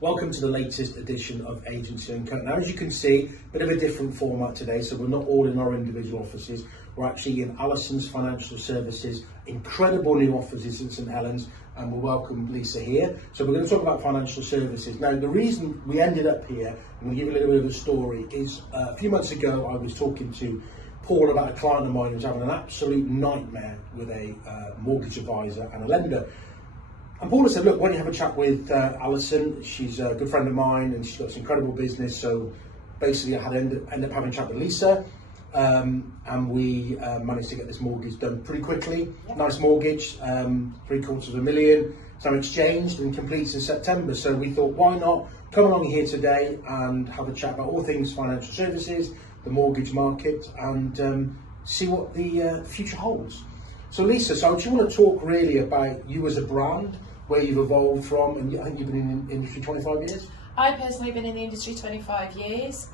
Welcome to the latest edition of Agency Uncut. Now, as you can see, a bit of a different format today, so we're not all in our individual offices. We're actually in Allisons Financial Services, incredible new offices in St Helens, and we'll welcome 𝗙𝗃𝗃 here. So we're going to talk about financial services. Now, the reason we ended up here, and we'll give you a little bit of a story, is a few months ago I was talking to Paul about a client of mine who's having an absolute nightmare with a mortgage advisor and a lender. And Paula said, look, why don't you have a chat with Alison? She's a good friend of mine and she's got this incredible business. So basically I had to end up having a chat with Lisa and we managed to get this mortgage done pretty quickly. Yep. Nice mortgage, $750,000. So exchanged and completed in September. So we thought, why not come along here today and have a chat about all things financial services, the mortgage market, and see what the future holds. So Lisa, do you want to talk really about you as a brand, where you've evolved from, and I think you've been in the industry 25 years? I personally have been in the industry 25 years.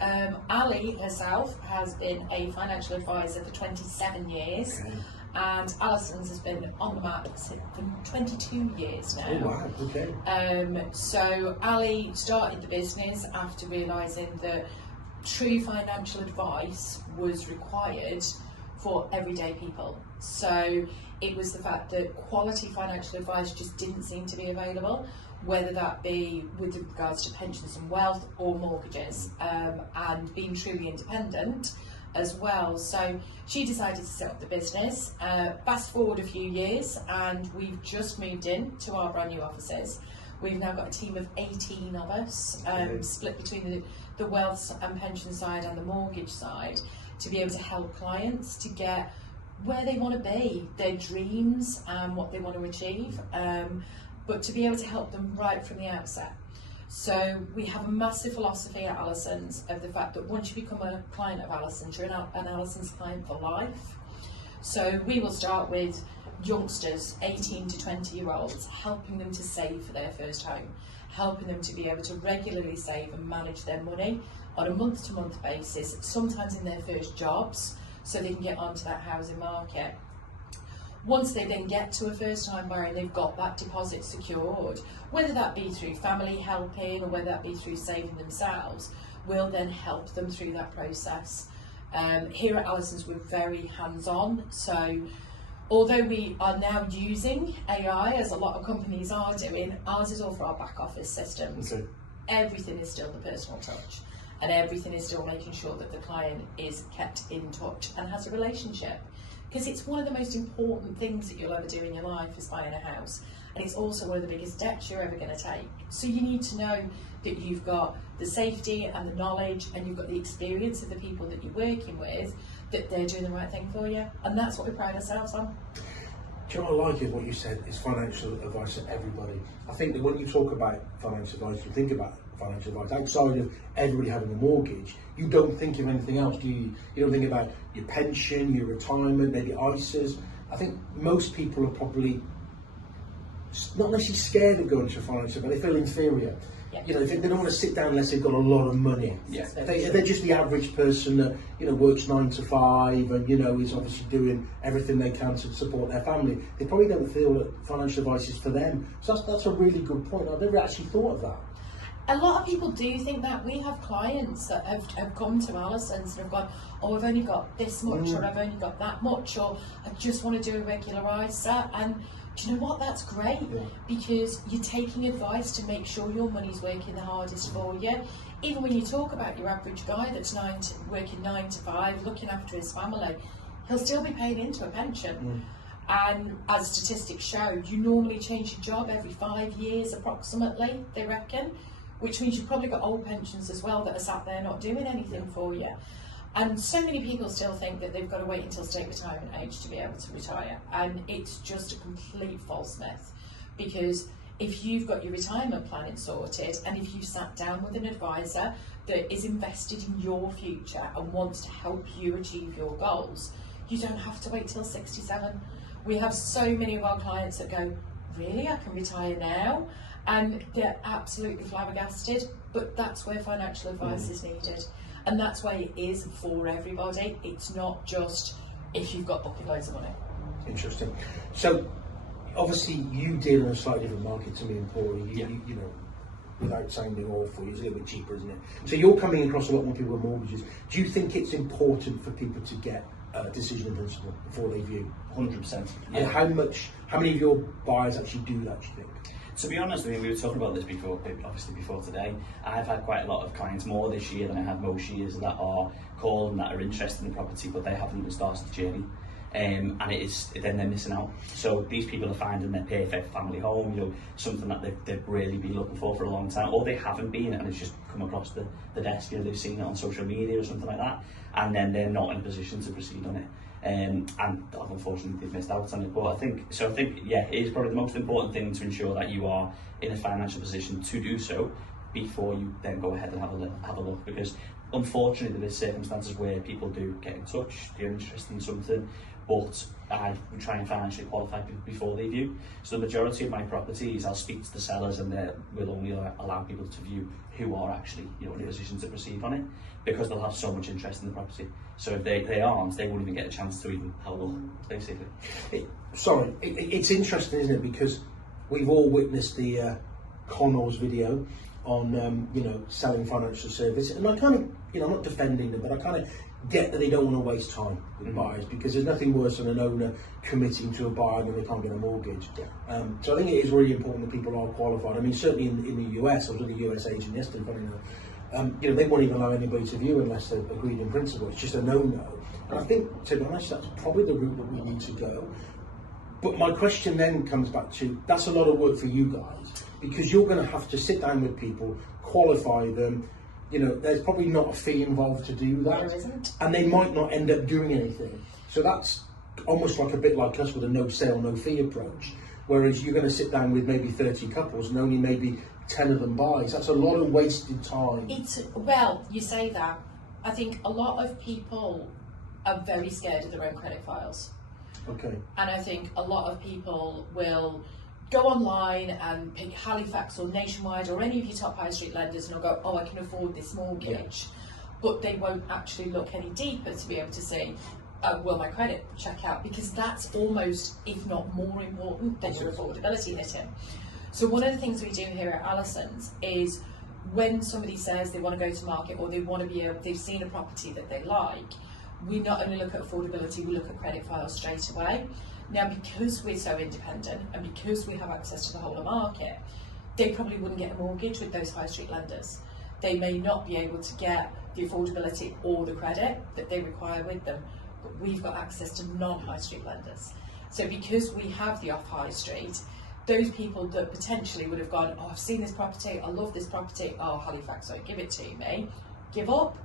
Ali herself has been a financial advisor for 27 years. Okay. And Allisons has been on the market for 22 years now. Oh wow, okay. So Ali started the business after realising that true financial advice was required for everyday people. So it was the fact that quality financial advice just didn't seem to be available, whether that be with regards to pensions and wealth or mortgages, and being truly independent as well. So she decided to set up the business. Fast forward a few years and we've just moved in to our brand new offices. We've now got a team of 18 of us, split between the wealth and pension side and the mortgage side, to be able to help clients to get where they want to be, their dreams and what they want to achieve, but to be able to help them right from the outset. So we have a massive philosophy at Allisons of the fact that once you become a client of Allisons, you're an Allisons client for life. So we will start with youngsters, 18 to 20-year-olds, helping them to save for their first home, helping them to be able to regularly save and manage their money on a month-to-month basis, sometimes in their first jobs, so they can get onto that housing market. Once they then get to a first-time buyer and they've got that deposit secured, whether that be through family helping or whether that be through saving themselves, we'll then help them through that process. Here at Allisons, we're very hands-on, so although we are now using AI, as a lot of companies are doing, ours is all for our back office systems. Okay. Everything is still the personal touch, and everything is still making sure that the client is kept in touch and has a relationship. Because it's one of the most important things that you'll ever do in your life is buying a house. And it's also one of the biggest debts you're ever going to take. So you need to know that you've got the safety and the knowledge and you've got the experience of the people that you're working with, that they're doing the right thing for you. And that's what we pride ourselves on. Do you know what I like is what you said is financial advice to everybody. I think that when you talk about financial advice, you think about financial advice outside of everybody having a mortgage. You don't think of anything else, do you? You don't think about your pension, your retirement, maybe ISAs. I think most people are probably not necessarily scared of going to a financial advice, they feel inferior. Yeah. You know, they don't want to sit down unless they've got a lot of money. Yeah. They're just the average person that, you know, works 9 to 5 and, you know, is obviously doing everything they can to support their family. They probably don't feel that financial advice is for them. So that's a really good point. I've never actually thought of that. A lot of people do think that. We have clients that have come to Allisons and have gone, oh, I've only got this much, or I've only got that much, or I just want to do a regular ISA. And do you know what? That's great, because you're taking advice to make sure your money's working the hardest for you. Even when you talk about your average guy that's working 9 to 5, looking after his family, he'll still be paying into a pension. And as statistics show, you normally change your job every 5 years approximately, they reckon, which means you've probably got old pensions as well that are sat there not doing anything for you. And so many people still think that they've got to wait until state retirement age to be able to retire, and it's just a complete false myth. Because if you've got your retirement planning sorted, and if you've sat down with an advisor that is invested in your future and wants to help you achieve your goals, you don't have to wait till 67. We have so many of our clients that go, really, I can retire now? And they're absolutely flabbergasted, but that's where financial advice is needed. And that's why it is for everybody. It's not just if you've got bucket loads of money. Interesting. So, obviously, you deal in a slightly different market to me and Paul. You know, without sounding awful, it's a little bit cheaper, isn't it? So you're coming across a lot more people with mortgages. Do you think it's important for people to get a decision in principle before they view? 100%. Yeah. And how many of your buyers actually do that, do you think? To be honest, I mean, we were talking about this before, obviously before today. I've had quite a lot of clients, more this year than I have most years, that are called and that are interested in the property, but they haven't even started the journey. And then they're missing out. So these people are finding their perfect family home, you know, something that they've really been looking for a long time, or they haven't been, and it's just come across the desk, you know, they've seen it on social media or something like that, and then they're not in a position to proceed on it. And unfortunately they've missed out on it. But I think, yeah, it is probably the most important thing to ensure that you are in a financial position to do so before you then go ahead and have a look, because unfortunately there is circumstances where people do get in touch, they're interested in something, but I would try and financially qualify before they view. So the majority of my properties, I'll speak to the sellers, and we'll only allow people to view who are actually, you know, in a position to proceed on it, because they'll have so much interest in the property. So if they aren't, they won't even get a chance to even have a look, basically. It's interesting, isn't it? Because we've all witnessed the Connell's video on selling financial services, and I kind of, I'm not defending them, but I kind of get that they don't want to waste time with buyers, because there's nothing worse than an owner committing to a buyer when they can't get a mortgage. So I think it is really important that people are qualified. I mean, certainly in the US, I was with a US agent yesterday, funny enough, they won't even allow anybody to view unless they're agreed in principle. It's just a no-no. And I think, to be honest, that's probably the route that we need to go. But my question then comes back to, that's a lot of work for you guys, because you're going to have to sit down with people, qualify them. There's probably not a fee involved to do that. There isn't. And they might not end up doing anything. So that's almost like a bit like us with a no sale, no fee approach. Whereas you're going to sit down with maybe 30 couples and only maybe 10 of them buys. That's a lot of wasted time. Well, you say that. I think a lot of people are very scared of their own credit files. Okay. And I think a lot of people will go online and pick Halifax or Nationwide or any of your top high street lenders, and they'll go, oh, I can afford this mortgage. But they won't actually look any deeper to be able to say, will my credit check out? Because that's almost, if not more important than your affordability hitting. So one of the things we do here at Allisons is, when somebody says they want to go to market, or they've seen a property that they like, we not only look at affordability, we look at credit files straight away. Now, because we're so independent and because we have access to the whole of market, they probably wouldn't get a mortgage with those high street lenders. They may not be able to get the affordability or the credit that they require with them, but we've got access to non-high street lenders. So because we have the off-high street, those people that potentially would have gone, oh, I've seen this property, I love this property, oh, Halifax, so give it to me, give up.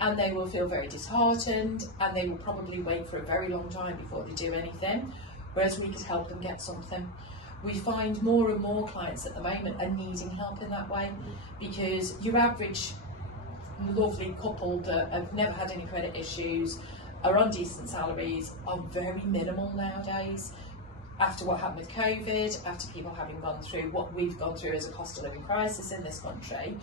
And they will feel very disheartened, and they will probably wait for a very long time before they do anything, whereas we could help them get something. We find more and more clients at the moment are needing help in that way, because your average lovely couple that have never had any credit issues, are on decent salaries, are very minimal nowadays. After what happened with COVID, after people having gone through what we've gone through as a cost of living crisis in this country,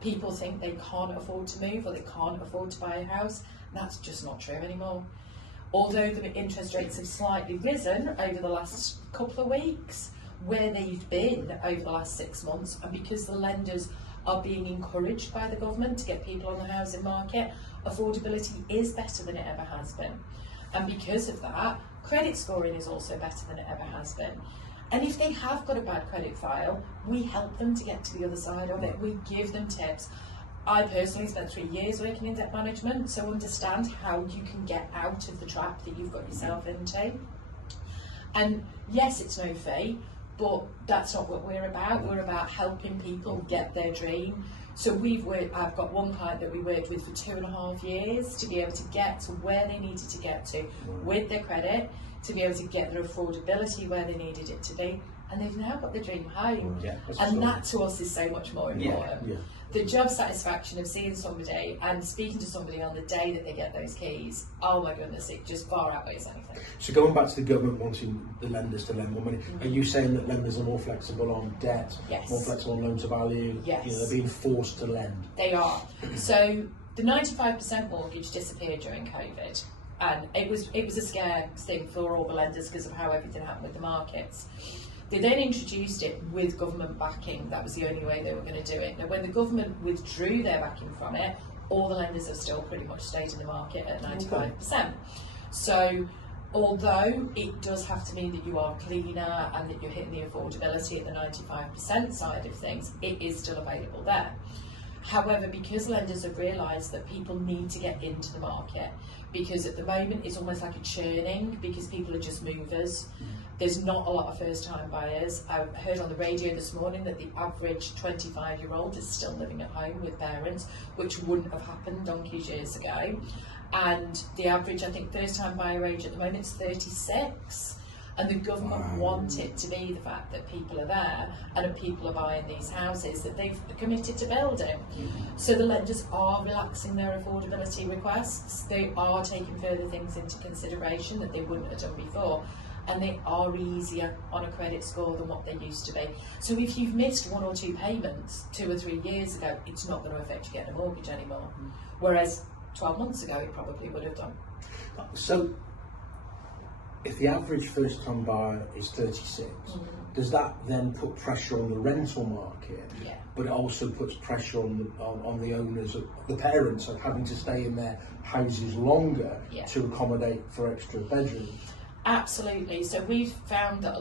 people think they can't afford to move, or they can't afford to buy a house. That's just not true anymore. Although the interest rates have slightly risen over the last couple of weeks, where they've been over the last 6 months, and because the lenders are being encouraged by the government to get people on the housing market, affordability is better than it ever has been. And because of that, credit scoring is also better than it ever has been. And if they have got a bad credit file, we help them to get to the other side of it. We give them tips. I personally spent 3 years working in debt management, so understand how you can get out of the trap that you've got yourself into. And yes, it's no fee, but that's not what we're about. We're about helping people get their dream. So I've got one client that we worked with for 2.5 years to be able to get to where they needed to get to with their credit, to be able to get their affordability where they needed it to be, and they've now got the dream home. And that to us is so much more important. The job satisfaction of seeing somebody and speaking to somebody on the day that they get those keys, oh my goodness, it just far outweighs anything. So going back to the government wanting the lenders to lend more money, are you saying that lenders are more flexible on debt, more flexible on loan to value? Yes. They're being forced to lend? They are. So the 95% mortgage disappeared during COVID. And it was a scare thing for all the lenders because of how everything happened with the markets. They then introduced it with government backing. That was the only way they were going to do it. Now, when the government withdrew their backing from it, all the lenders have still pretty much stayed in the market at 95%. So, although it does have to mean that you are cleaner and that you're hitting the affordability at the 95% side of things, it is still available there. However, because lenders have realised that people need to get into the market, because at the moment it's almost like a churning, because people are just movers. There's not a lot of first-time buyers. I heard on the radio this morning that the average 25-year-old is still living at home with parents, which wouldn't have happened donkeys years ago. And the average, I think, first-time buyer age at the moment is 36. And the government want it to be the fact that people are there and that people are buying these houses that they've committed to building. So the lenders are relaxing their affordability requests. They are taking further things into consideration that they wouldn't have done before. And they are easier on a credit score than what they used to be. So if you've missed 1 or 2 payments 2 or 3 years ago, it's not going to affect you getting a mortgage anymore. Whereas 12 months ago, it probably would have done. So, if the average first-time buyer is 36, does that then put pressure on the rental market? Yeah. But it also puts pressure on the owners, the parents, of having to stay in their houses longer to accommodate for extra bedrooms. Absolutely. So we've found that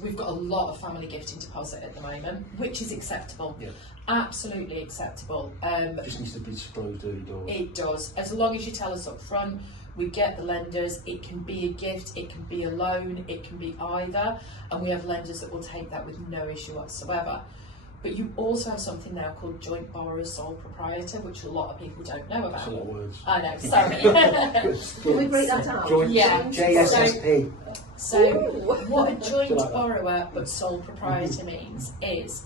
we've got a lot of family gifting deposit at the moment, which is acceptable. Yeah. Absolutely acceptable. It just needs to be disclosed early doors. It does. As long as you tell us up front, we get the lenders. It can be a gift, it can be a loan, it can be either, and we have lenders that will take that with no issue whatsoever. But you also have something now called joint borrower sole proprietor, which a lot of people don't know about. That's a lot of words. I know, sorry. Can we break that down? Joint, Yeah. JSSP. So what a joint borrower but sole proprietor means is,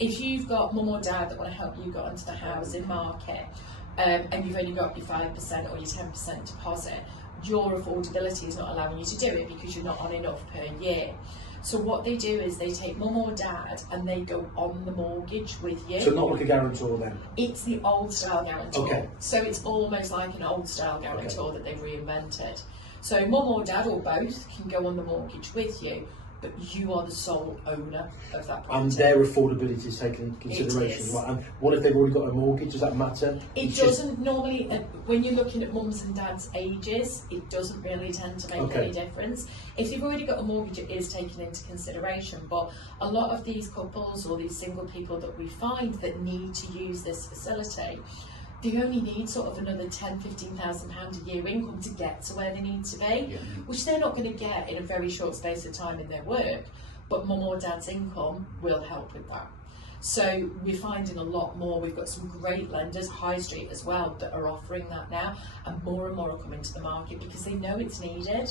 if you've got mum or dad that want to help you get onto the housing market, and you've only got your 5% or your 10% deposit, your affordability is not allowing you to do it because you're not on enough per year. So what they do is they take mum or dad and they go on the mortgage with you. So not like a guarantor then? It's the old style guarantor. Okay. So it's almost like an old style guarantor that they've reinvented. So mum or dad or both can go on the mortgage with you, but you are the sole owner of that property. And their affordability is taken into consideration. It is. And what if they've already got a mortgage? Does that matter? It doesn't normally, when you're looking at mums and dads' ages, it doesn't really tend to make any difference. If they've already got a mortgage, it is taken into consideration. But a lot of these couples or these single people that we find that need to use this facility, they only need sort of another £10,000–15,000 a year income to get to where they need to be, which they're not going to get in a very short space of time in their work, but mum or dad's income will help with that. So we're finding a lot more. We've got some great lenders, high street as well, that are offering that now, and more are coming to the market because they know it's needed.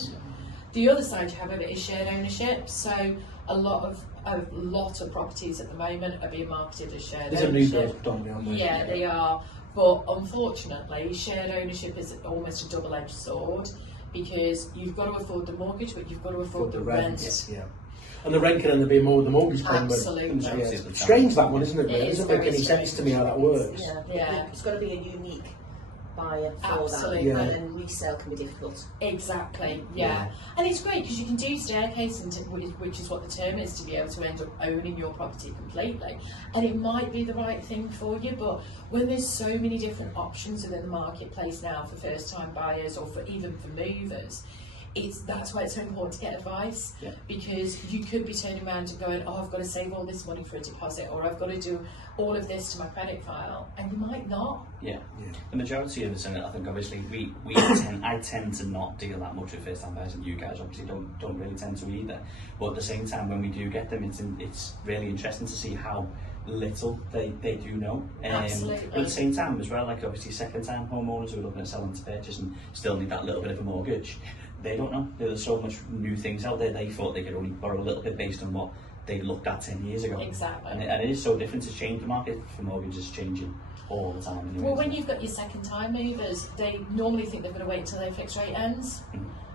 The other side you have of it is shared ownership. So a lot of properties at the moment are being marketed as shared ownership. There's a new build predominantly, aren't there? Yeah, they are. But unfortunately, shared ownership is almost a double-edged sword, because you've got to afford the mortgage, but you've got to afford the rent. Yeah. And the rent can end up being more than the mortgage payment. Absolutely. Yeah. Strange that one, isn't it? It doesn't make any strange. sense to me how that works. Yeah. It's got to be a unique buyer for Absolutely. that, and then resale can be difficult. Exactly, yeah. And it's great because you can do staircase, which is what the term is, to be able to end up owning your property completely. And it might be the right thing for you, but when there's so many different options within the marketplace now for first-time buyers or for even for movers, that's why it's so important to get advice, because you could be turning around and going, oh, I've got to save all this money for a deposit, or I've got to do all of this to my credit file, and you might not. The majority of us, and I think obviously I tend to not deal that much with first-time buyers, and you guys obviously don't really tend to either. But at the same time, when we do get them, it's really interesting to see how little they do know. Absolutely. But at the same time as well, like obviously second-time homeowners who are looking at selling to purchase and still need that little bit of a mortgage, they don't know. There's so much new things out there. They thought they could only borrow a little bit based on what they looked at 10 years ago. Exactly. And it is so different. It's changed. The market for mortgages is changing all the time. Anyway, well, when you've got your second-time movers, they normally think they're going to wait until their fixed rate ends,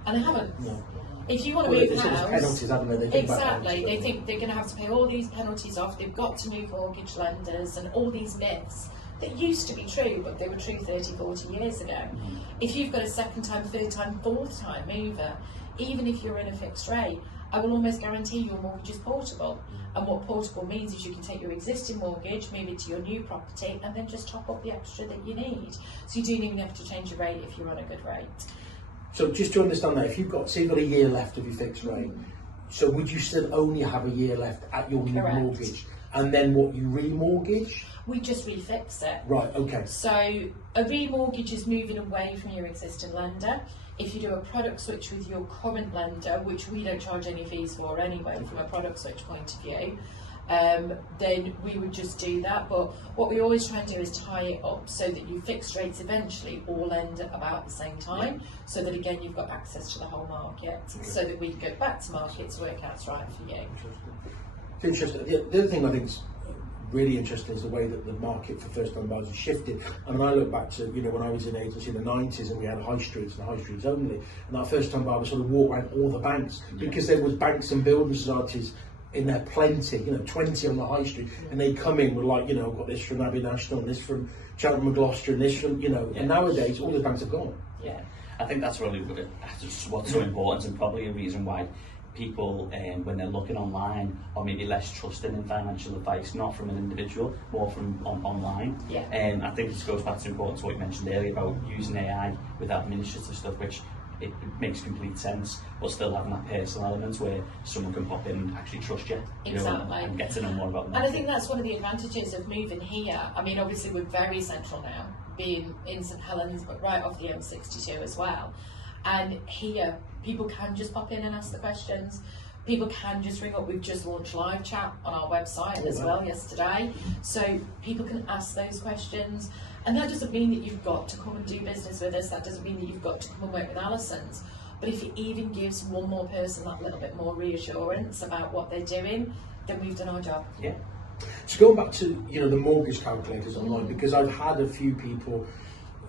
and they haven't. No. If you want to move house, penalties, haven't they? They think exactly. They think they're going to have to pay all these penalties off. They've got to move mortgage lenders and all these myths that used to be true, but they were true 30, 40 years ago. If you've got a second-time, third-time, fourth-time mover, even if you're in a fixed rate, I will almost guarantee your mortgage is portable. And what portable means is you can take your existing mortgage, move it to your new property, and then just top up the extra that you need. So you don't even have to change your rate if you're on a good rate. So just to understand that, if you've got, say you've got a year left of your fixed rate, so would you still only have a year left at your new Correct. mortgage? And then what, you remortgage? We just refix it. Right, okay. So a remortgage is moving away from your existing lender. If you do a product switch with your current lender, which we don't charge any fees for anyway from a product switch point of view, then we would just do that. But what we always try and do is tie it up so that you fixed rates eventually all end at about the same time, so that again you've got access to the whole market, so that we can go back to market to work out what's right for you. Interesting. The other thing I think is really interesting is the way that the market for first-time buyers has shifted. I mean, I look back to, you know, when I was in agency in the 90s and we had high streets and high streets only, and that first-time buyer would sort of walk around all the banks, because there was banks and building societies in there plenty, you know, 20 on the high street, and they come in with, like, you know, I've got this from Abbey National and this from Cheltenham and Gloucester and this from, you know, and nowadays all the banks have gone. Yeah, I think that's really what's so important, and probably a reason why people, when they're looking online, are maybe less trusting in financial advice, not from an individual, more from online. Yeah. I think this goes back to important to what you mentioned earlier about using AI with administrative stuff, which it makes complete sense, but still having that personal element where someone can pop in and actually trust you, Exactly. and get to know more about them. And I think that's one of the advantages of moving here. I mean, obviously we're very central now, being in St Helens, but right off the M62 as well. And here, people can just pop in and ask the questions. People can just ring up. We've just launched live chat on our website as well yesterday. So people can ask those questions. And that doesn't mean that you've got to come and do business with us. That doesn't mean that you've got to come and work with Allisons. But if it even gives one more person that little bit more reassurance about what they're doing, then we've done our job. Yeah. So going back to, you know, the mortgage calculators online, because I've had a few people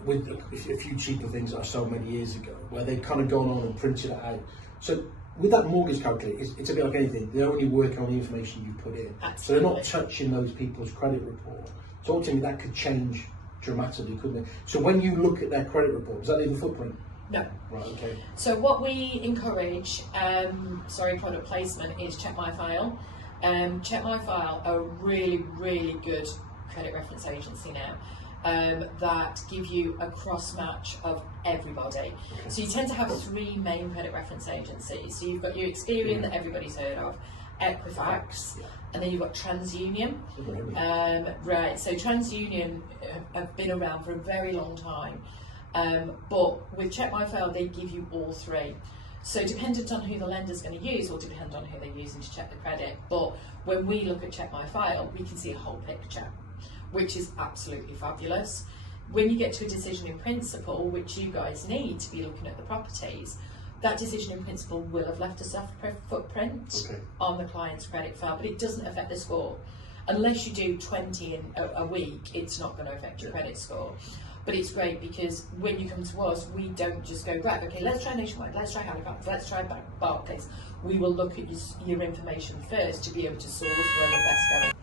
with a few cheaper things that I sold many years ago, where they've kind of gone on and printed it out. So with that mortgage calculator, it's a bit like anything. They only work on the information you put in. Absolutely. So they're not touching those people's credit report. So ultimately that could change dramatically, couldn't it? So when you look at their credit report, does that leave a footprint? No. Right, okay. So what we encourage, product placement, is Check My File. Check My File are a really, really good credit reference agency now. That give you a cross match of everybody. Okay. So you tend to have three main credit reference agencies. So you've got your Experian that everybody's heard of, Equifax, and then you've got TransUnion. Right, so TransUnion have been around for a very long time, but with Check My File they give you all three. So dependent on who the lender's going to use will depend on who they're using to check the credit. But when we look at Check My File, we can see a whole picture, which is absolutely fabulous. When you get to a decision in principle, which you guys need to be looking at the properties, that decision in principle will have left a soft footprint on the client's credit file, but it doesn't affect the score. Unless you do 20 in a week, it's not going to affect your credit score. But it's great because when you come to us, we don't just go, right, okay, let's try Nationwide, let's try Halifax, let's try Barclays. We will look at your information first to be able to source where you're best going.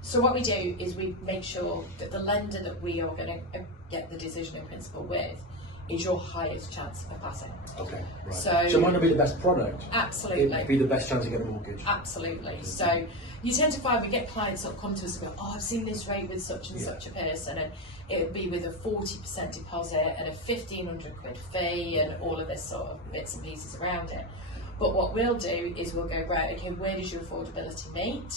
So what we do is we make sure that the lender that we are going to get the decision in principle with is your highest chance of passing. Okay, right. So it might not be the best product. Absolutely. It might be the best chance to get a mortgage. Absolutely. So you tend to find we get clients that come to us and go, oh, I've seen this rate with such and such a person, and it would be with a 40% deposit and a £1,500 fee and all of this sort of bits and pieces around it. But what we'll do is we'll go, right, okay, where does your affordability meet?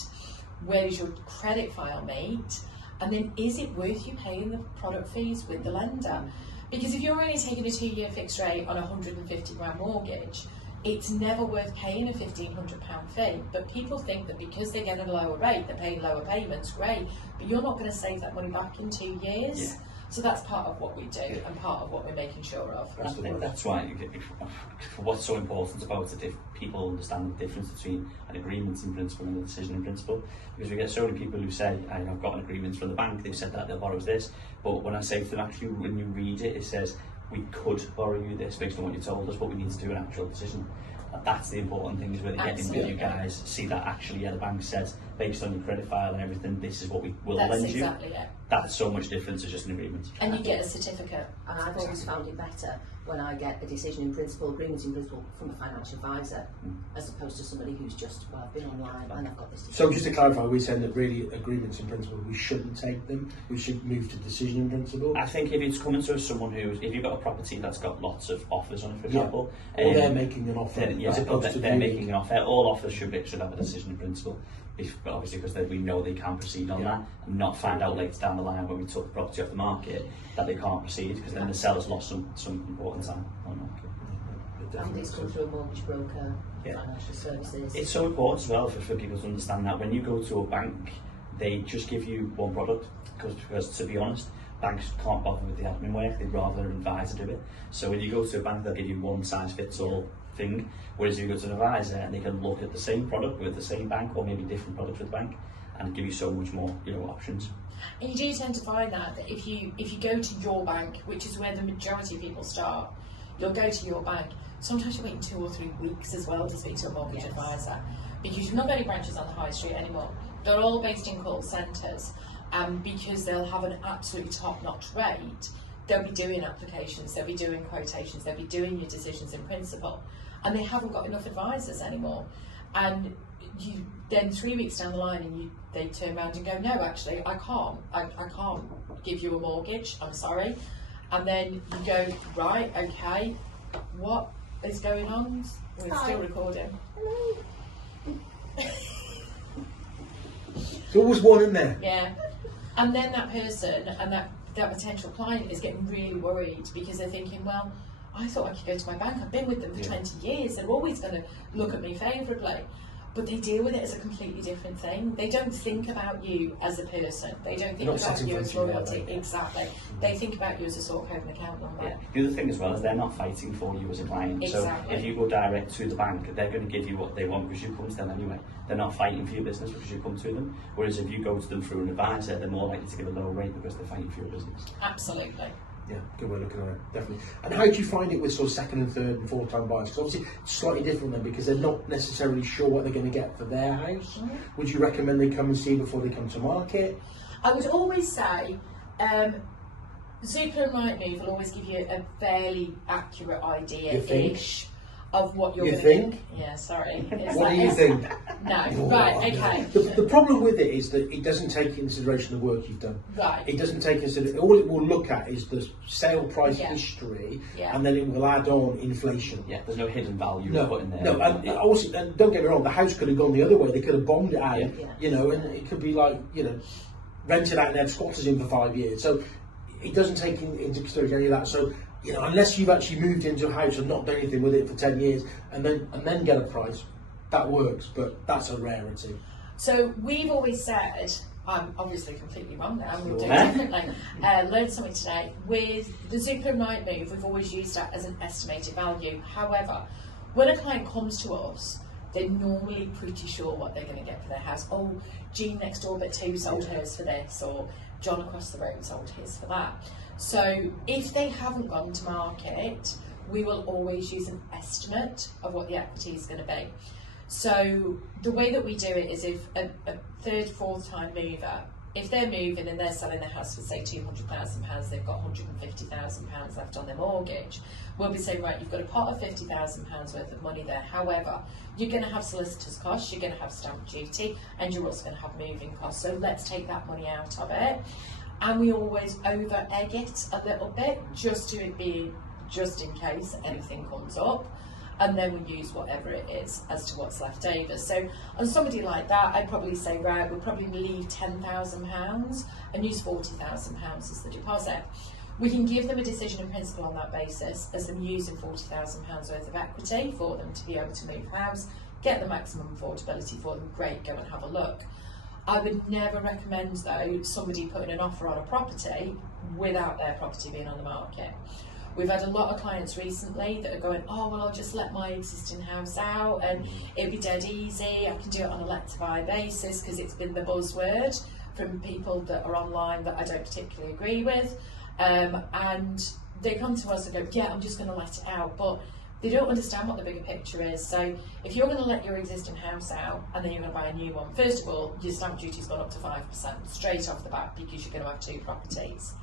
Where does your credit file meet? And then is it worth you paying the product fees with the lender? Because if you're only taking a 2-year fixed rate on a £150,000 mortgage, it's never worth paying a £1,500 fee. But people think that because they get a lower rate, they're paying lower payments, great, but you're not going to save that money back in 2 years. Yeah. So that's part of what we do and part of what we're making sure of. I think that's why what's so important about it, if people understand the difference between an agreement in principle and a decision in principle. Because we get so many people who say, I've got an agreement from the bank, they've said that they'll borrow us this, but when I say to them, actually when you read it, it says, we could borrow you this based on what you told us, but we need to do an actual decision. That's the important thing, is where they get in with you guys, see that actually, the bank says based on your credit file and everything, this is what we will That's lend you. exactly it. That's so much different to just an agreement. And you get a certificate. And I've always found it better when I get a decision in principle, agreement in principle from a financial advisor, as opposed to somebody who's just, well, I've been online and I've got this decision. So just to clarify, we're saying that really agreements in principle, we shouldn't take them. We should move to decision in principle. I think if it's coming to someone who's, if you've got a property that's got lots of offers on it, for example, or they're making an offer, then, as opposed to they're making an offer. All offers should have a decision in principle. But obviously, because we know they can proceed on that, and not find out later down the line when we took the property off the market that they can't proceed, because then the seller's lost some important time on the market. And it's come through a mortgage broker, financial services. It's so important as well for people to understand that when you go to a bank, they just give you one product, because to be honest, banks can't bother with the admin work, they'd rather an advisor do it. So when you go to a bank, they'll give you one size fits all thing, whereas if you go to an advisor and they can look at the same product with the same bank, or maybe different products with the bank, and give you so much more, options. And you do tend to find that if you go to your bank, which is where the majority of people start, you'll go to your bank. Sometimes you're waiting 2 or 3 weeks as well to speak to a mortgage advisor, because you've not got any branches on the high street anymore. They're all based in call centres, and because they'll have an absolutely top-notch rate, they'll be doing applications, they'll be doing quotations, they'll be doing your decisions in principle, and they haven't got enough advisors anymore. And you then 3 weeks down the line, and they turn around and go, no, actually, I can't give you a mortgage, I'm sorry. And then you go, right, okay, what is going on? We're still recording. There's always one in there. Yeah. And then that person and that potential client is getting really worried, because they're thinking, well, I thought I could go to my bank, I've been with them for 20 years, they're always going to look at me favourably. But they deal with it as a completely different thing. They don't think about you as a person. They don't think about you as royalty. Exactly. They think about you as a sort code and account number. Yeah. The other thing as well is they're not fighting for you as a client. Exactly. So if you go direct to the bank, they're going to give you what they want because you come to them anyway. They're not fighting for your business because you come to them. Whereas if you go to them through an advisor, they're more likely to give a lower rate because they're fighting for your business. Absolutely. Yeah, good way of looking at it, definitely. And how do you find it with sort of second and third and fourth time buyers? Because obviously it's slightly different then, because they're not necessarily sure what they're going to get for their house. Would you recommend they come and see before they come to market? I would always say Zoopla and Rightmove will always give you a fairly accurate idea-ish of what you're going to think. Yeah, sorry. What do you think? No, right, okay. The problem with it is that it doesn't take into consideration the work you've done. Right. It doesn't take into all it will look at is the sale price history, and then it will add on inflation. Yeah, there's no hidden value put in there. No, and also, and don't get me wrong, the house could have gone the other way. They could have bombed it out, and it could be like, rented out and had squatters in for 5 years. So it doesn't take into consideration any of that. So, unless you've actually moved into a house and not done anything with it for 10 years and then get a price, that works, but that's a rarity. So we've always said, I'm obviously completely wrong now, we'll do it differently. Learned something today. With the Zoopla and Rightmove, we've always used that as an estimated value. However, when a client comes to us, they're normally pretty sure what they're going to get for their house. Oh, Jean next door but 2 sold hers for this, or John across the road sold his for that. So if they haven't gone to market, we will always use an estimate of what the equity is going to be. So the way that we do it is if a third, fourth time mover, if they're moving and they're selling their house for say £200,000, they've got £150,000 left on their mortgage, we'll be saying, right, you've got a pot of £50,000 worth of money there. However, you're going to have solicitors' costs, you're going to have stamp duty, and you're also going to have moving costs. So let's take that money out of it. And we always over-egg it a little bit, just in case anything comes up. And then we use whatever it is as to what's left over. So on somebody like that, I'd probably say, right, we'll probably leave £10,000 and use £40,000 as the deposit. We can give them a decision in principle on that basis, as them using £40,000 worth of equity for them to be able to move house, get the maximum affordability for them. Great, go and have a look. I would never recommend, though, somebody putting an offer on a property without their property being on the market. We've had a lot of clients recently that are going, oh, well, I'll just let my existing house out and it'll be dead easy. I can do it on a let-to-buy basis, because it's been the buzzword from people that are online that I don't particularly agree with. And they come to us and go, yeah, I'm just going to let it out. But They don't understand what the bigger picture is. So if you're going to let your existing house out and then you're going to buy a new one, first of all, your stamp duty's gone up to 5% straight off the bat because you're going to have 2 properties.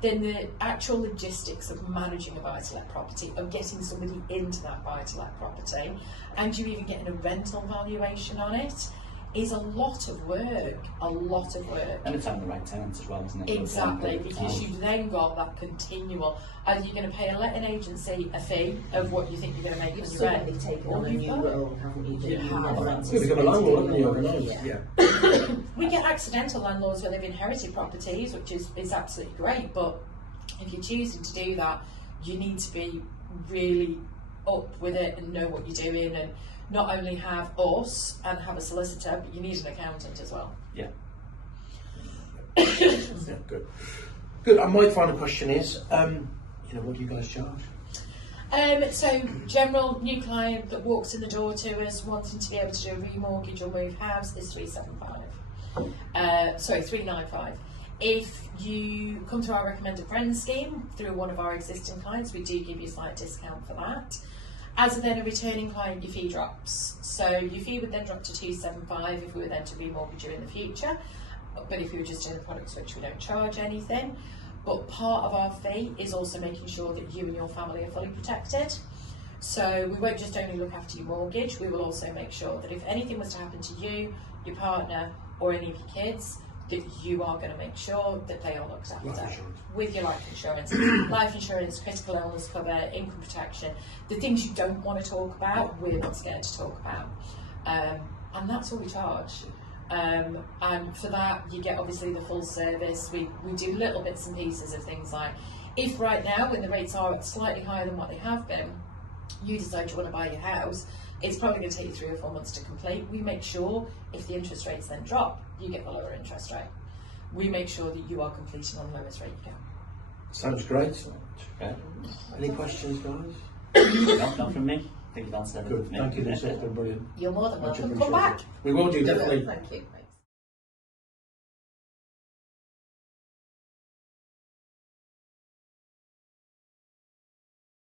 Then the actual logistics of managing a buy-to-let property, of getting somebody into that buy-to-let property, and you even getting a rental valuation on it, is a lot of work, And it's having the right tenants as well, isn't it? Exactly, because you've then got that continual, are you going to pay a letting agency a fee of what you think you're going to make You've on your suddenly rent? taken on a new role, haven't you? You have. You become a landlord, haven't you, overnight? Yeah. We get accidental landlords where they've inherited properties, which is absolutely great, but if you're choosing to do that, you need to be really up with it and know what you're doing, and not only have us and have a solicitor, but you need an accountant as well. Yeah. Yeah, good. Good. And my final question is, what do you guys charge? So general new client that walks in the door to us wanting to be able to do a remortgage or move house is 395. If you come to our recommended friends scheme through one of our existing clients, we do give you a slight discount for that. As then a returning client, your fee drops. So your fee would then drop to 275 if we were then to remortgage you in the future. But if you were just doing a product switch, we don't charge anything. But part of our fee is also making sure that you and your family are fully protected. So we won't just only look after your mortgage, we will also make sure that if anything was to happen to you, your partner, or any of your kids, that you are going to make sure that they are looked after with your life insurance, critical illness cover, income protection, the things you don't want to talk about, we're not scared to talk about. And that's all we charge. And for that, you get obviously the full service. We do little bits and pieces of things like, if right now, when the rates are slightly higher than what they have been, you decide you want to buy your house, it's probably going to take you 3 or 4 months to complete. We make sure if the interest rates then drop, you get the lower interest rate. We make sure that you are completing on the lowest rate you can. Sounds great. Okay. Any questions, guys? Not from me. I think you've answered everything. Good. Thank you, Lisa. It's been brilliant. You're more than Much welcome. Come back. appreciated. We will do, definitely. Thank you.